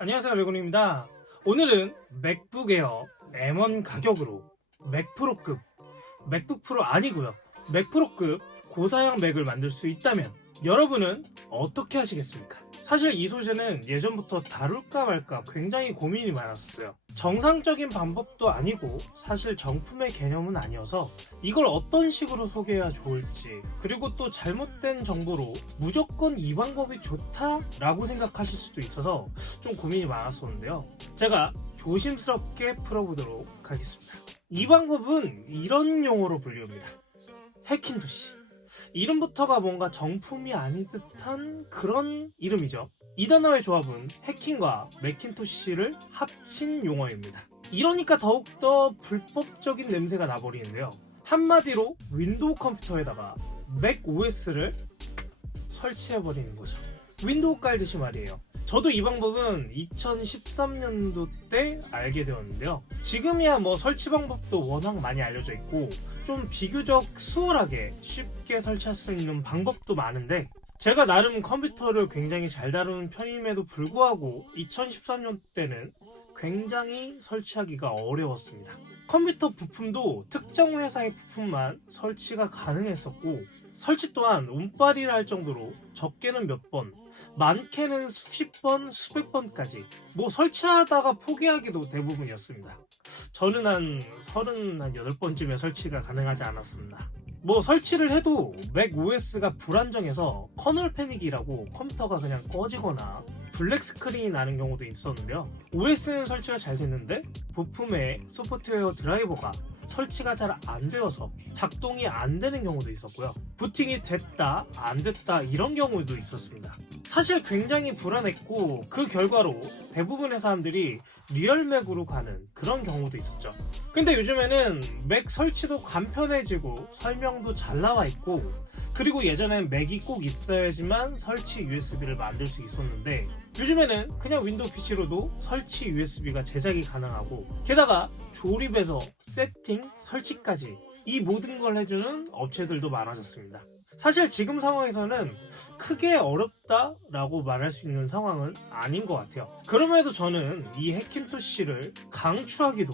안녕하세요, 레고입니다. 오늘은 맥북 에어 M1 가격으로 맥 프로급, 맥북 프로 아니고요, 맥 프로급 고사양 맥을 만들 수 있다면 여러분은 어떻게 하시겠습니까? 사실 이 소재는 예전부터 다룰까 말까 굉장히 고민이 많았어요. 정상적인 방법도 아니고 사실 정품의 개념은 아니어서 이걸 어떤 식으로 소개해야 좋을지, 그리고 또 잘못된 정보로 무조건 이 방법이 좋다라고 생각하실 수도 있어서 좀 고민이 많았었는데요. 제가 조심스럽게 풀어보도록 하겠습니다. 이 방법은 이런 용어로 불립니다. 해킨토시. 이름부터가 뭔가 정품이 아닌 듯한 그런 이름이죠. 이 단어의 조합은 해킹과 매킨토시를 합친 용어입니다. 이러니까 더욱더 불법적인 냄새가 나버리는데요. 한마디로 윈도우 컴퓨터에다가 맥 OS를 설치해버리는 거죠. 윈도우 깔듯이 말이에요. 저도 이 방법은 2013년도 때 알게 되었는데요. 지금이야 뭐 설치 방법도 워낙 많이 알려져 있고 좀 비교적 수월하게 쉽게 설치할 수 있는 방법도 많은데, 제가 나름 컴퓨터를 굉장히 잘 다루는 편임에도 불구하고 2013년 때는 굉장히 설치하기가 어려웠습니다. 컴퓨터 부품도 특정 회사의 부품만 설치가 가능했었고, 설치 또한 운빨이라 할 정도로 적게는 몇 번, 많게는 수십 번, 수백 번까지 뭐 설치하다가 포기하기도 대부분이었습니다. 저는 한 38번쯤에 설치가 가능하지 않았습니다. 뭐 설치를 해도 맥 OS가 불안정해서 커널 패닉이라고 컴퓨터가 그냥 꺼지거나 블랙 스크린이 나는 경우도 있었는데요. OS는 설치가 잘 됐는데 부품의 소프트웨어 드라이버가 설치가 잘 안 되어서 작동이 안 되는 경우도 있었고요. 부팅이 됐다 안 됐다 이런 경우도 있었습니다. 사실 굉장히 불안했고, 그 결과로 대부분의 사람들이 리얼맥으로 가는 그런 경우도 있었죠. 근데 요즘에는 맥 설치도 간편해지고 설명도 잘 나와 있고, 그리고 예전엔 맥이 꼭 있어야지만 설치 USB를 만들 수 있었는데 요즘에는 그냥 윈도우 PC로도 설치 USB가 제작이 가능하고, 게다가 조립에서 세팅, 설치까지 이 모든 걸 해주는 업체들도 많아졌습니다. 사실 지금 상황에서는 크게 어렵다라고 말할 수 있는 상황은 아닌 것 같아요. 그럼에도 저는 이 해킨토시를 강추하기도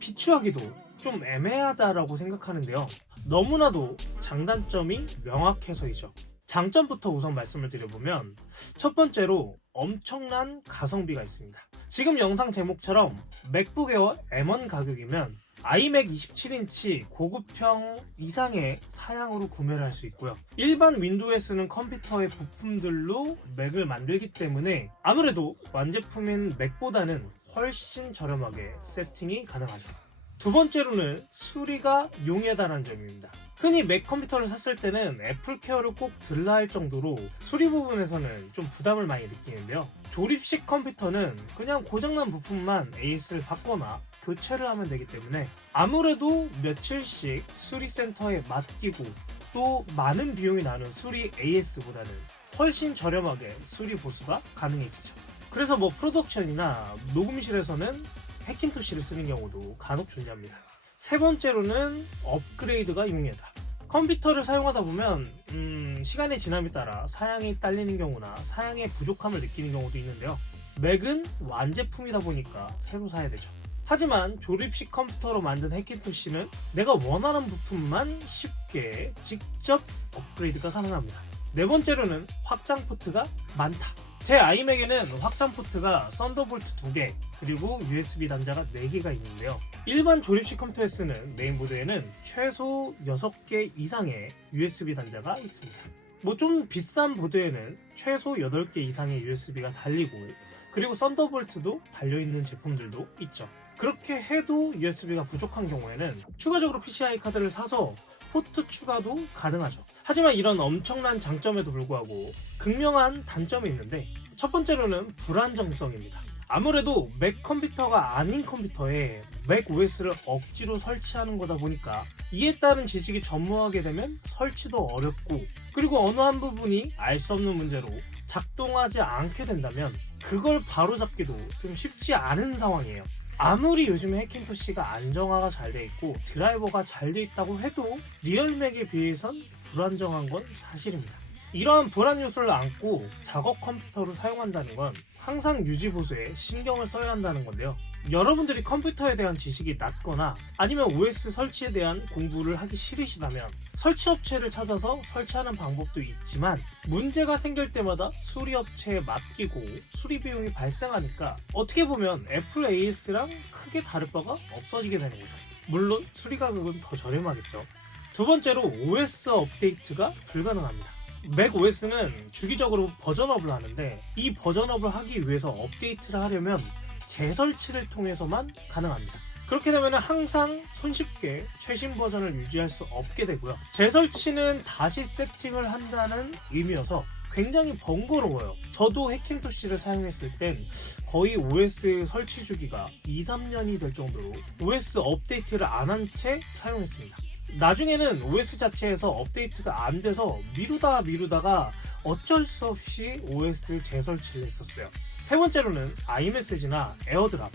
비추하기도 좀 애매하다라고 생각하는데요. 너무나도 장단점이 명확해서이죠. 장점부터 우선 말씀을 드려보면, 첫 번째로 엄청난 가성비가 있습니다. 지금 영상 제목처럼 맥북 에어 M1 가격이면 아이맥 27인치 고급형 이상의 사양으로 구매를 할 수 있고요. 일반 윈도우에 쓰는 컴퓨터의 부품들로 맥을 만들기 때문에 아무래도 완제품인 맥보다는 훨씬 저렴하게 세팅이 가능하죠. 두 번째로는 수리가 용이하다는 점입니다. 흔히 맥 컴퓨터를 샀을 때는 애플케어를 꼭 들라 할 정도로 수리 부분에서는 좀 부담을 많이 느끼는데요. 조립식 컴퓨터는 그냥 고장난 부품만 AS를 받거나 교체를 하면 되기 때문에 아무래도 며칠씩 수리센터에 맡기고 또 많은 비용이 나는 수리 AS보다는 훨씬 저렴하게 수리 보수가 가능해지죠. 그래서 뭐 프로덕션이나 녹음실에서는 해킨토시를 쓰는 경우도 간혹 존재합니다. 세 번째로는 업그레이드가 용이하다. 컴퓨터를 사용하다 보면 시간의 지남에 따라 사양이 딸리는 경우나 사양의 부족함을 느끼는 경우도 있는데요. 맥은 완제품이다 보니까 새로 사야 되죠. 하지만 조립식 컴퓨터로 만든 해킨토시는 내가 원하는 부품만 쉽게 직접 업그레이드가 가능합니다. 네 번째로는 확장 포트가 많다. 제 아이맥에는 확장 포트가 썬더볼트 2개, 그리고 USB 단자가 4개가 있는데요. 일반 조립식 컴퓨터에 쓰는 메인보드에는 최소 6개 이상의 USB 단자가 있습니다. 뭐 좀 비싼 보드에는 최소 8개 이상의 USB가 달리고, 그리고 썬더볼트도 달려있는 제품들도 있죠. 그렇게 해도 USB가 부족한 경우에는 추가적으로 PCI 카드를 사서 포트 추가도 가능하죠. 하지만 이런 엄청난 장점에도 불구하고 극명한 단점이 있는데, 첫 번째로는 불안정성입니다. 아무래도 맥 컴퓨터가 아닌 컴퓨터에 맥 OS를 억지로 설치하는 거다 보니까 이에 따른 지식이 전무하게 되면 설치도 어렵고, 그리고 어느 한 부분이 알 수 없는 문제로 작동하지 않게 된다면 그걸 바로잡기도 좀 쉽지 않은 상황이에요. 아무리 요즘 해킨토시가 안정화가 잘 돼 있고 드라이버가 잘 돼 있다고 해도 리얼맥에 비해선 불안정한 건 사실입니다. 이러한 불안 요소를 안고 작업 컴퓨터를 사용한다는 건 항상 유지 보수에 신경을 써야 한다는 건데요. 여러분들이 컴퓨터에 대한 지식이 낮거나 아니면 OS 설치에 대한 공부를 하기 싫으시다면 설치 업체를 찾아서 설치하는 방법도 있지만 문제가 생길 때마다 수리 업체에 맡기고 수리 비용이 발생하니까 어떻게 보면 애플 AS랑 크게 다를 바가 없어지게 되는 거죠. 물론 수리 가격은 더 저렴하겠죠. 두 번째로 OS 업데이트가 불가능합니다. 맥 OS는 주기적으로 버전업을 하는데 이 버전업을 하기 위해서 업데이트를 하려면 재설치를 통해서만 가능합니다. 그렇게 되면 항상 손쉽게 최신 버전을 유지할 수 없게 되고요. 재설치는 다시 세팅을 한다는 의미여서 굉장히 번거로워요. 저도 해킹토시를 사용했을 땐 거의 OS 설치 주기가 2-3년이 될 정도로 OS 업데이트를 안 한 채 사용했습니다. 나중에는 OS 자체에서 업데이트가 안 돼서 미루다가 어쩔 수 없이 OS 재설치를 했었어요. 세 번째로는 아이메시지나 에어드랍,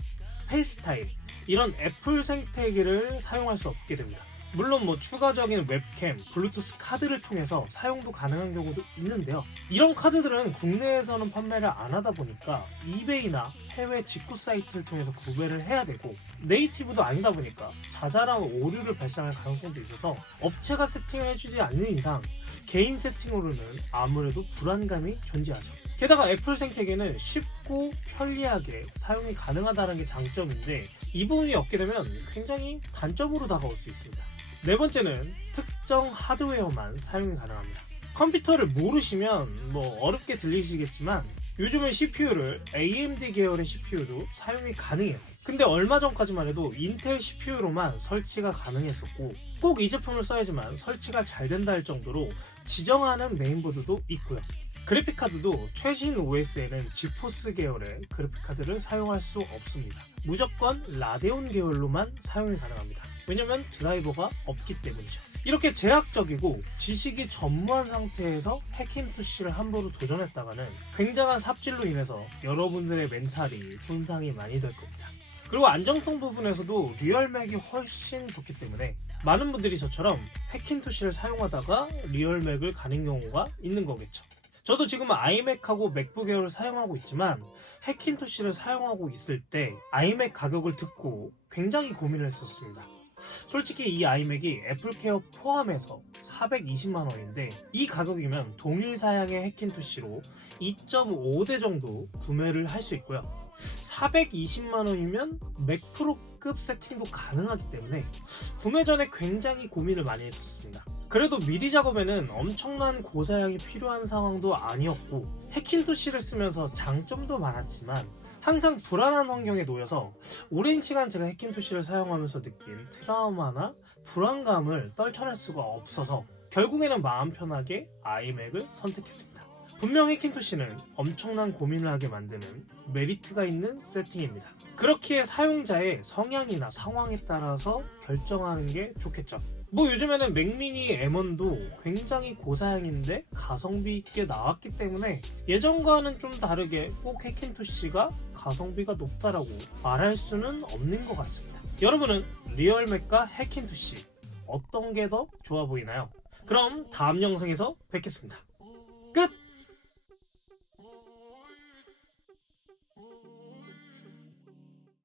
페이스타임 이런 애플 생태계를 사용할 수 없게 됩니다. 물론 추가적인 웹캠, 블루투스 카드를 통해서 사용도 가능한 경우도 있는데요. 이런 카드들은 국내에서는 판매를 안 하다 보니까 이베이나 해외 직구 사이트를 통해서 구매를 해야 되고 네이티브도 아니다 보니까 자잘한 오류를 발생할 가능성도 있어서 업체가 세팅을 해주지 않는 이상 개인 세팅으로는 아무래도 불안감이 존재하죠. 게다가 애플 생태계는 쉽고 편리하게 사용이 가능하다는 게 장점인데 이 부분이 없게 되면 굉장히 단점으로 다가올 수 있습니다. 네 번째는 특정 하드웨어만 사용이 가능합니다. 컴퓨터를 모르시면 어렵게 들리시겠지만 요즘은 CPU를 AMD 계열의 CPU도 사용이 가능해요. 근데 얼마 전까지만 해도 인텔 CPU로만 설치가 가능했었고 꼭 이 제품을 써야지만 설치가 잘 된다 할 정도로 지정하는 메인보드도 있고요. 그래픽카드도 최신 OS에는 지포스 계열의 그래픽카드를 사용할 수 없습니다. 무조건 라데온 계열로만 사용이 가능합니다. 왜냐면 드라이버가 없기 때문이죠. 이렇게 제약적이고 지식이 전무한 상태에서 해킹토시를 함부로 도전했다가는 굉장한 삽질로 인해서 여러분들의 멘탈이 손상이 많이 될 겁니다. 그리고 안정성 부분에서도 리얼맥이 훨씬 좋기 때문에 많은 분들이 저처럼 해킹토시를 사용하다가 리얼맥을 가는 경우가 있는 거겠죠. 저도 지금 아이맥하고 맥북 에어를 사용하고 있지만 해킹토시를 사용하고 있을 때 아이맥 가격을 듣고 굉장히 고민을 했었습니다. 솔직히 이 아이맥이 애플케어 포함해서 420만원인데 이 가격이면 동일 사양의 해킹토시로 2.5대 정도 구매를 할 수 있고요. 420만원이면 맥 프로급 세팅도 가능하기 때문에 구매 전에 굉장히 고민을 많이 했었습니다. 그래도 미디 작업에는 엄청난 고사양이 필요한 상황도 아니었고 해킹토시를 쓰면서 장점도 많았지만 항상 불안한 환경에 놓여서 오랜 시간 제가 해킹토시를 사용하면서 느낀 트라우마나 불안감을 떨쳐낼 수가 없어서 결국에는 마음 편하게 아이맥을 선택했습니다. 분명 해킹토시는 엄청난 고민을 하게 만드는 메리트가 있는 세팅입니다. 그렇기에 사용자의 성향이나 상황에 따라서 결정하는 게 좋겠죠. 요즘에는 맥미니 M1도 굉장히 고사양인데 가성비 있게 나왔기 때문에 예전과는 좀 다르게 꼭 해킹토시가 가성비가 높다라고 말할 수는 없는 것 같습니다. 여러분은 리얼맥과 해킹토시 어떤 게 더 좋아 보이나요? 그럼 다음 영상에서 뵙겠습니다.